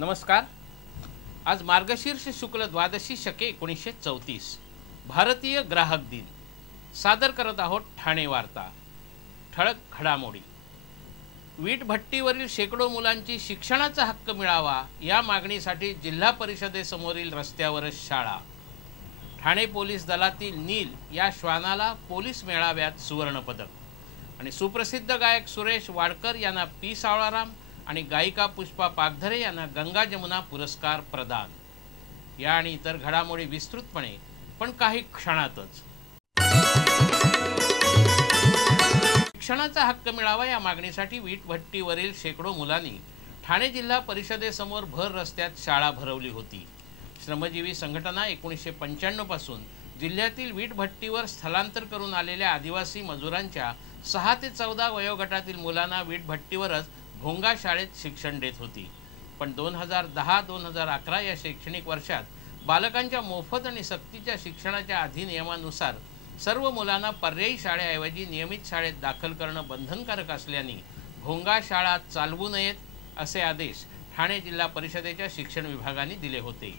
नमस्कार। आज मार्गशीर्ष शुक्ल द्वादशी शके 1934 भारतीय ग्राहक दिन सादर करत आहोत। ठाणे वार्ता। ठळक घडामोडी। वीट भट्टीवरील शेकडो मुलांची शिक्षणाचा हक्क मिळावा या मागणीसाठी जिल्हा परिषदेसमोरील रस्त्यावरच शाळा। ठाणे पोलीस दलातील नील या श्वानाला पोलीस मेळाव्यात सुवर्ण पदक आणि सुप्रसिद्ध गायक सुरेश वाडकर यांना पी सावळाराम आणि गायिका पुष्पा पागधरे यांना गंगा जमुना पुरस्कार प्रदान। या आणि इतर घडामोडी विस्तृतपणे पण काही क्षणातच। शिक्षणाचा हक्क मिळावा या मागणीसाठी वीट भट्टीवरील शेकडो मुलांनी ठाणे जिल्हा परिषदेसमोर भर रस्त्यात शाळा भरवली होती। श्रमजीवी संघटना 1995 पासून जिल्ह्यातील वीट भट्टीवर स्थलांतर करून आलेल्या आदिवासी मजुरांच्या 6 ते 14 वयोगटातील मुलांना वीट भट्टीवरच भोंगा शाळेत शिक्षण देत होती। पण 2010-2011 या शैक्षणिक वर्षात बालकांच्या मोफत आणि सक्तीच्या शिक्षणाच्या अधिनियमानुसार सर्व मुलांना पर्यायी शाळेऐवजी नियमित शाळेत दाखल करणं बंधनकारक असल्याने भोंगा शाळा चालवू नयेत असे आदेश ठाणे जिल्हा परिषदेच्या शिक्षण विभागाने दिले होते।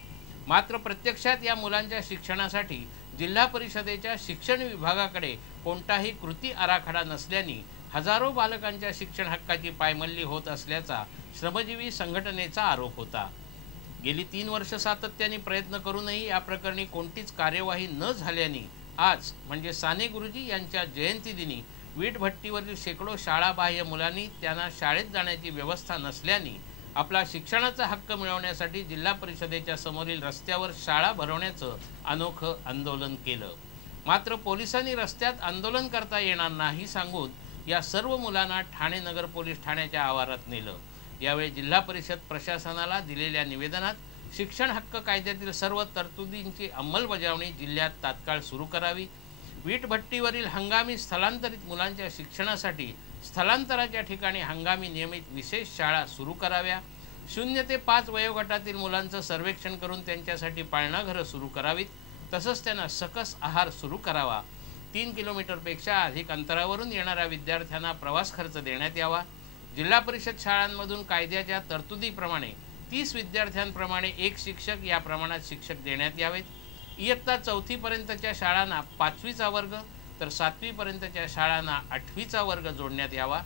मात्र प्रत्यक्षात या मुलांच्या शिक्षणासाठी जिल्हा परिषदेच्या शिक्षण विभागाकडे कोणताही कृती आराखडा नसल्याने हजारो बालकांच्या शिक्षण हक्काची पायमल्ली होत असल्याचा श्रमजीवी संघटनेचा आरोप होता। गेली 3 वर्ष सातत्याने प्रयत्न करूनही या प्रकरणी कोणतीच कार्यवाही न झाल्याने आज म्हणजे साने गुरुजी यांच्या जयंती दिनी वीट भट्टीवरील शेकडो शाळाबाह्य मुलांनी त्यांना शाळेत जाण्याची व्यवस्था नसल्याने आपला शिक्षणाचा हक्क मिळवण्यासाठी जिल्हा परिषदेच्या समोरील रस्त्यावर शाळा भरवण्याचं अनोखं आंदोलन केलं। मात्र पोलिसांनी रस्त्यात आंदोलन करता येणार नाही सांगून या सर्व मुलांना ठाणे नगर पोलीस ठाण्याच्या आवारात नेलं। यावेळी जिल्हा परिषद प्रशासनाला दिलेल्या निवेदनात शिक्षण हक्क कायद्यातील सर्व तरतुदींची अंमलबजावणी जिल्ह्यात तात्काळ सुरू करावी, वीट भट्टीवरील हंगामी स्थलांतरित मुलांच्या शिक्षणासाठी स्थलांतराच्या ठिकाणी हंगामी नियमित विशेष शाळा सुरू कराव्या, 0 ते 5 वयोगटातील मुलांचं सर्वेक्षण करून त्यांच्यासाठी पाळणाघरं सुरू करावीत, तसंच त्यांना सकस आहार सुरू करावा, 3 किलोमीटरपेक्षा अधिक अंतरावरून येणाऱ्या विद्यार्थ्यांना प्रवास खर्च देण्यात यावा, जिल्हा परिषद शाळांमधून कायद्याच्या तरतुदीप्रमाणे 30 विद्यार्थ्यांप्रमाणे 1 शिक्षक या प्रमाणात शिक्षक देण्यात यावेत, इयत्ता 4थी पर्यंतच्या शाळांना 5वीचा वर्ग तर 7वी पर्यंतच्या शाळांना 8वीचा वर्ग जोडण्यात यावा,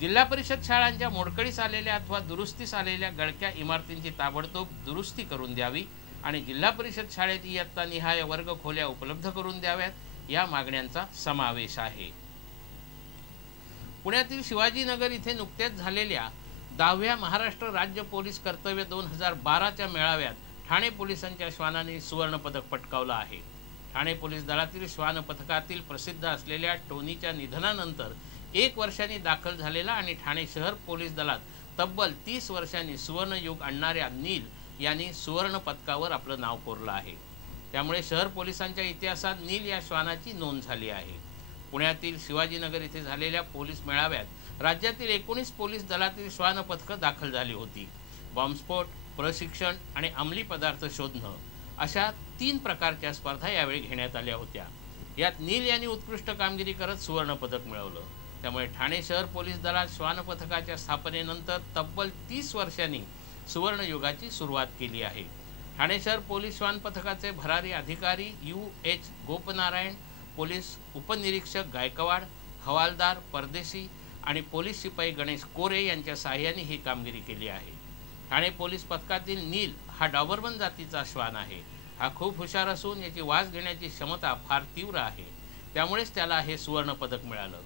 जिल्हा परिषद शाळांच्या मोडकळीस आलेल्या अथवा दुरुस्तीस आलेल्या गळक्या इमारतींची ताबडतोब दुरुस्ती करून द्यावी आणि जिल्हा परिषद शाळेत इयत्ता निहाय वर्ग खोल्या उपलब्ध करून द्याव्यात या मागण्यांचा समावेश आहे। पुण्यातील शिवाजीनगर इथे नुकत्याच झालेल्या 10व्या महाराष्ट्र राज्य पोलीस कर्तव्य 2012च्या मेळाव्यात ठाणे पोलिसांच्या श्वानाने सुवर्ण पदक पटकावलं आहे। ठाणे पोलीस दलातील श्वान पथकातील प्रसिद्ध असलेल्या टोनीच्या निधनानंतर 1 वर्षांनी दाखल झालेला आणि ठाणे शहर पोलीस दलात तब्बल 30 वर्षांनी सुवर्ण युग आणणाऱ्या नील यांनी सुवर्ण पदकावर आपलं नाव कोरलं आहे। त्यामुळे शहर पोलिसांच्या इतिहासात नील या श्वानाची नोंद झाली आहे। पुण्यातील शिवाजीनगर येथे झालेल्या पोलीस मेळाव्यात राज्यातील 19 पोलीस दलातील श्वान पथकं दाखल झाली होती। बॉम्बस्फोट, प्रशिक्षण आणि अंमली पदार्थ शोधणं अशा 3 प्रकारच्या स्पर्धा यावेळी घेण्यात आल्या होत्या। यात नील यांनी उत्कृष्ट कामगिरी करत सुवर्ण पदक मिळवलं। त्यामुळे ठाणे शहर पोलीस दलात श्वान पथकाच्या स्थापनेनंतर तब्बल 30 वर्षांनी सुवर्ण युगाची सुरुवात केली आहे। ठाणे शहर पोलीस श्वान पथकाचे भरारी अधिकारी U.H. गोपनारायण, पोलीस उपनिरीक्षक गायकवाड, हवालदार परदेशी आणि पोलीस शिपाई गणेश कोरे यांच्या सहाय्याने ही कामगिरी केली आहे। ठाणे पोलीस पथकातील नील हा डॉबरमन जातीचा श्वान आहे। हा खूप हुशार असून याची वास घेण्याची क्षमता फार तीव्र आहे। त्यामुळेच त्याला हे सुवर्ण पदक मिळालं।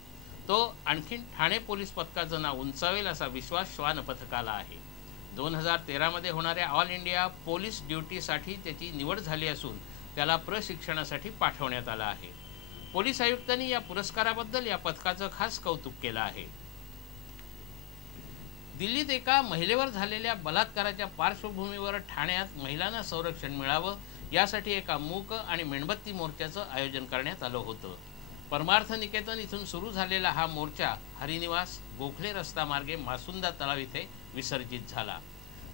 तो आणखीन ठाणे पोलीस पथकाचं नाव उंचावेल असा विश्वास श्वान पथकाला आहे। 2013 मध्ये होणाऱ्या ऑल इंडिया पोलीस ड्युटीसाठी त्याची निवड झाली असून त्याला प्रशिक्षणासाठी पाठवण्यात आलं आहे। पोलीस आयुक्तांनी या पुरस्काराबद्दल या पथकाचं खास कौतुक केलं आहे। दिल्लीत एका महिलेवर झालेल्या बलात्काराच्या पार्श्वभूमीवर ठाण्यात महिलांना संरक्षण मिळावं यासाठी एका मूक आणि मेणबत्ती मोर्चाचं आयोजन करण्यात आलं होतं। परमार्थ निकेतन इथून सुरू झालेला हा मोर्चा हरिनिवास गोखले रस्ता मार्गे मासुंदा तलाव इथे विसर्जित झाला।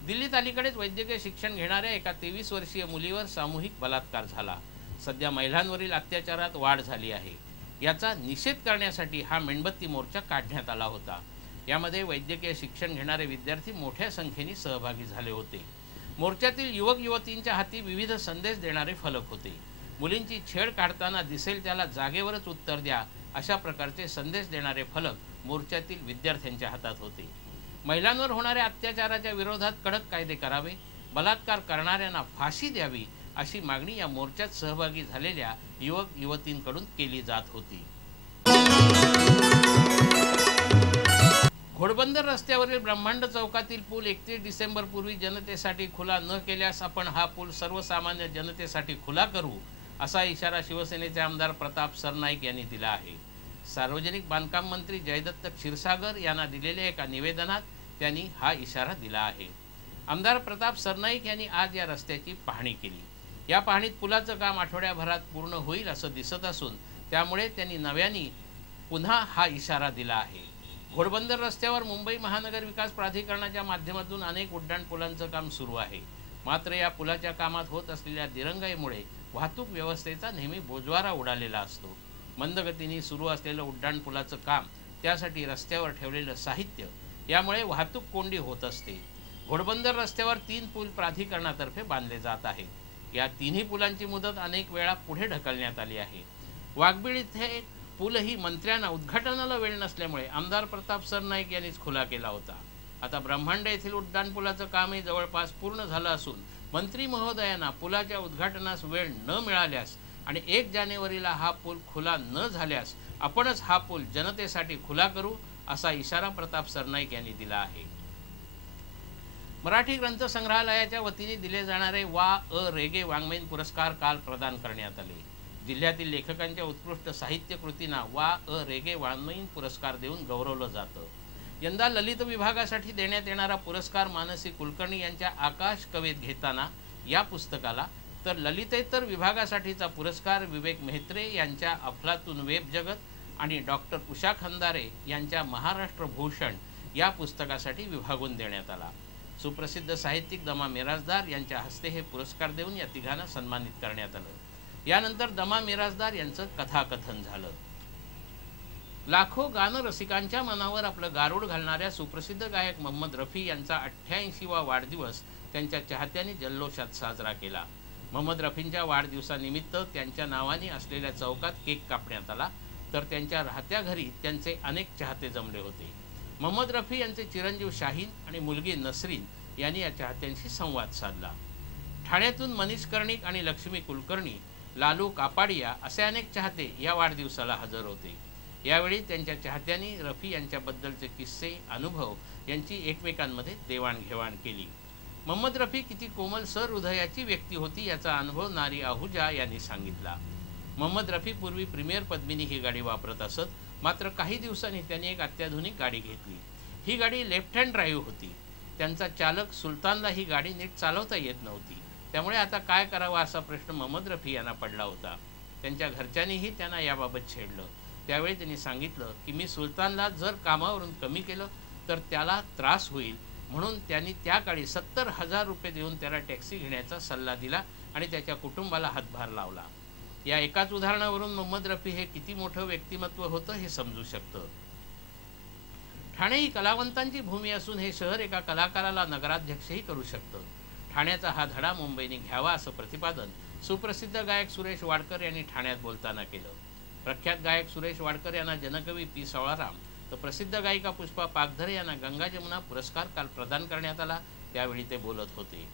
दिल्लीत अलीकडेच वैद्यकीय शिक्षण घेणाऱ्या एका 23 वर्षीय मुलीवर सामूहिक बलात्कार झाला। सध्या महिलांवरील अत्याचारात वाढ झाली आहे। याचा निषेध करण्यासाठी हा मेणबत्ती मोर्चा काढण्यात आला होता। यामध्ये वैद्यकीय शिक्षण घेणारे विद्यार्थी मोठ्या संख्येने सहभागी झाले होते। मोर्चातील युवक युवतींच्या हाती विविध संदेश देणारे फलक होते। मुलींची छेड काढताना दिसेल त्याला जागेवरच उत्तर द्या अशा प्रकारचे संदेश देणारे फलक मोर्चातील विद्यार्थ्यांच्या हातात होते। महिलांवर होणाऱ्या अत्याचाराच्या विरोधात कडक कायदे करावे, बलात्कार करणाऱ्यांना फाशी द्यावी अशी मागणी या मोर्चात सहभागी झालेल्या युवक युवतींकडून केली जात होती। घोडबंदर रस्त्यावरील ब्रह्मांड चौकातील पूल 31 डिसेंबर पूर्वी जनतेसाठी खुला न केल्यास आपण हा पूल सर्वसामान्य जनतेसाठी खुला करू असा इशारा शिवसेनेचे आमदार प्रताप सरनाईक यांनी दिला आहे। सार्वजनिक बांधकाम मंत्री जयदत्त क्षीरसागर यांना दिलेल्या एका निवेदनात त्यांनी हा इशारा दिला आहे। आमदार प्रताप सरनाईक यांनी आज या रस्त्याची पाहणी केली। या पाहणीत पुलाचं काम आठवड्याभरात पूर्ण होईल असं दिसत असून त्यामुळे त्यांनी नव्याने पुन्हा हा इशारा दिला आहे। घोडबंदर रस्त्यावर मुंबई महानगर विकास प्राधिकरणाच्या माध्यमातून अनेक उड्डाणपुलांचं काम सुरू आहे। मात्र या पुलाच्या कामात होत असलेल्या दिरंगाईमुळे वाहतूक व्यवस्थेचा नेहमी बोजवारा उडालेला असतो। मंद गतीने सुरू असलेलं उड्डाणपुलाचं काम, त्यासाठी रस्त्यावर ठेवलेलं साहित्य यामुळे वाहतूक कोंडी होत असते। घोडबंदर रस्त्यावर 3 पूल प्राधिकरणातर्फे बांधले जात आहेत। या तिन्ही पुलांची मुदत अनेक वेळा पुढे ढकलण्यात आली आहे। वाघबीळ इथे पूलही मंत्र्यांना उद्घाटनाला वेळ नसल्यामुळे आमदार प्रताप सरनाईक यांनीच खुला केला होता। आता ब्रह्मांड येथील उड्डाणपुलाचं कामही जवळपास पूर्ण झालं असून मंत्री महोदयांना पुलाच्या उद्घाटनास वेळ न मिळाल्यास आणि 1 जानेवारीला हा पूल खुला न झाल्यास आपणच हा पूल जनतेसाठी खुला करू असा इशारा प्रताप सरनाईक यांनी दिला आहे। मराठी ग्रंथ संग्रहालयाच्या वतीने दिले जाणारे वा.अ.रेगे वाङ्मयीन पुरस्कार काल प्रदान करण्यात आले। जिल्ह्यातील लेखकांच्या उत्कृष्ट साहित्य कृतींना वा.अ.रेगे वाङ्मयीन पुरस्कार देऊन गौरवलं जातं। यंदा ललित विभागासाठी देण्यात येणारा पुरस्कार मानसी कुलकर्णी यांच्या आकाश कवेत घेताना या पुस्तकाला, तर ललितेतर विभागासाठीचा पुरस्कार विवेक मेहत्रे यांच्या अफलातून वेब जगत आणि डॉक्टर उषा खंदारे यांच्या महाराष्ट्र भूषण या पुस्तकासाठी विभागून देण्यात आला। सुप्रसिद्ध साहित्यिक दमा मिरासदार यांच्या हस्ते हे पुरस्कार देऊन या तिघांना सन्मानित करण्यात आलं। यानंतर दमा मिरासदार यांचं कथाकथन झालं। लाखो गानरसिकांच्या मनावर आपलं गारूड घालणाऱ्या सुप्रसिद्ध गायक मोहम्मद रफी यांचा 88वा वाढदिवस त्यांच्या चाहत्यांनी जल्लोषात साजरा केला। मोहम्मद रफींच्या वाढदिवसानिमित्त त्यांच्या नावाने असलेल्या चौकात केक कापण्यात आला, तर त्यांच्या राहत्या घरी त्यांचे अनेक चाहते जमले होते। मोहम्मद रफी यांचे चिरंजीव शाहीन आणि मुलगी नसरीन यांनी या चाहत्यांशी संवाद साधला। ठाण्यातून मनीष कर्णिक आणि लक्ष्मी कुलकर्णी, लालू कापाडिया असे अनेक चाहते या वाढदिवसाला हजर होते। यावेळी त्यांच्या चाहत्यांनी रफी यांच्याबद्दलचे किस्से, अनुभव यांची एकमेकांमध्ये देवाणघेवाण केली। मोहम्मद रफी किती कोमल सहृदयाची व्यक्ती होती याचा अनुभव नारी आहुजा यांनी सांगितला। मोहम्मद रफी पूर्वी प्रीमियर पद्मिनी ही गाडी वापरत असत, मात्र काही दिवसांनी त्यांनी एक अत्याधुनिक गाडी घेतली। ही गाडी लेफ्ट हँड ड्राईव्ह होती। त्यांचा चालक सुलतानला ही गाडी नीट चालवता येत नव्हती, त्यामुळे आता काय करावं असा प्रश्न मोहम्मद रफी यांना पडला होता। त्यांच्या घरच्यांनीही त्यांना याबाबत छेडलं। त्यावेळी त्यांनी सांगितलं की मी सुलतानला जर कामावरून कमी केलं तर त्याला त्रास होईल, म्हणून त्यांनी त्या काळी 70,000 रुपये देऊन त्याला टॅक्सी घेण्याचा सल्ला दिला आणि त्याच्या कुटुंबाला हातभार लावला। या एकाच उदाहरणावरून मोहम्मद रफी हे किती मोठं व्यक्तिमत्व होतं हे समजू शकतं। ठाणे ही कलावंतांची भूमी असून हे शहर एका कलाकाराला नगराध्यक्षही करू शकतं। ठाण्याचा हा धडा मुंबईने घ्यावा असं प्रतिपादन सुप्रसिद्ध गायक सुरेश वाडकर यांनी ठाण्यात बोलताना केलं। प्रख्यात गायक सुरेश वाडकर यांना जनकवी पी. सावळाराम तर प्रसिद्ध गायिका पुष्पा पागधरे यांना गंगा जमुना पुरस्कार काल प्रदान करण्यात आला, त्यावेळी ते बोलत होते।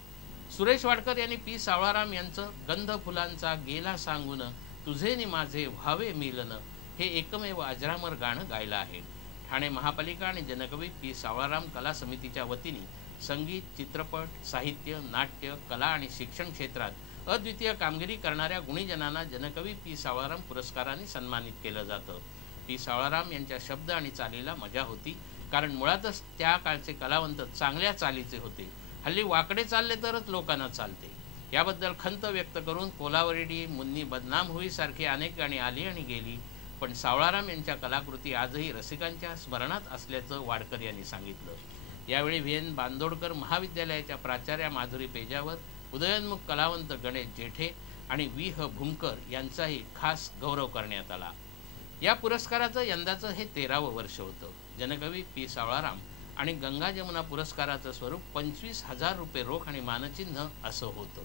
सुरेश वाडकर यांनी पी. सावळाराम यांचं गंध फुलांचा गेला सांगून तुझे नि माझे व्हावे मिलन हे एकमेव अजरामर गाणं गायलं आहे। ठाणे महापालिका आणि जनकवी पी. सावळाराम कला समितीच्या वतीने संगीत, चित्रपट, साहित्य, नाट्य, कला आणि शिक्षण क्षेत्रात अद्वितीय कामगिरी करणाऱ्या गुणीजनांना जनकवी पी. सावळाराम पुरस्काराने सन्मानित केलं जातं। पी. सावळाराम यांच्या शब्द आणि चालीला मजा होती, कारण मुळातच त्या काळचे कलावंत चांगल्या चालीचे होते। हल्ली वाकडे चालले तरच लोकांना चालते। याबद्दल खंत व्यक्त करून कोलावरेडी, मुन्नी बदनाम होई सारखी अनेक गाणी आली आणि गेली, पण सावळाराम यांच्या कलाकृती आजही रसिकांच्या स्मरणात असल्याचं वाडकर यांनी सांगितलं। यावेळी व्ही.एन. बांदोडकर महाविद्यालयाच्या प्राचार्या माधुरी पेजावर, उदयोन्मुख कलावंत गणेश जेठे आणि व्ही.ह. भुमकर यांचाही खास गौरव करण्यात आला। या पुरस्काराचं यंदाचं हे 13वं वर्ष होतं. जनकवी पी सावळाराम आणि गंगा जमुना पुरस्काराचं स्वरूप 25,000 रुपये रोख आणि मानचिन्ह असं होतं.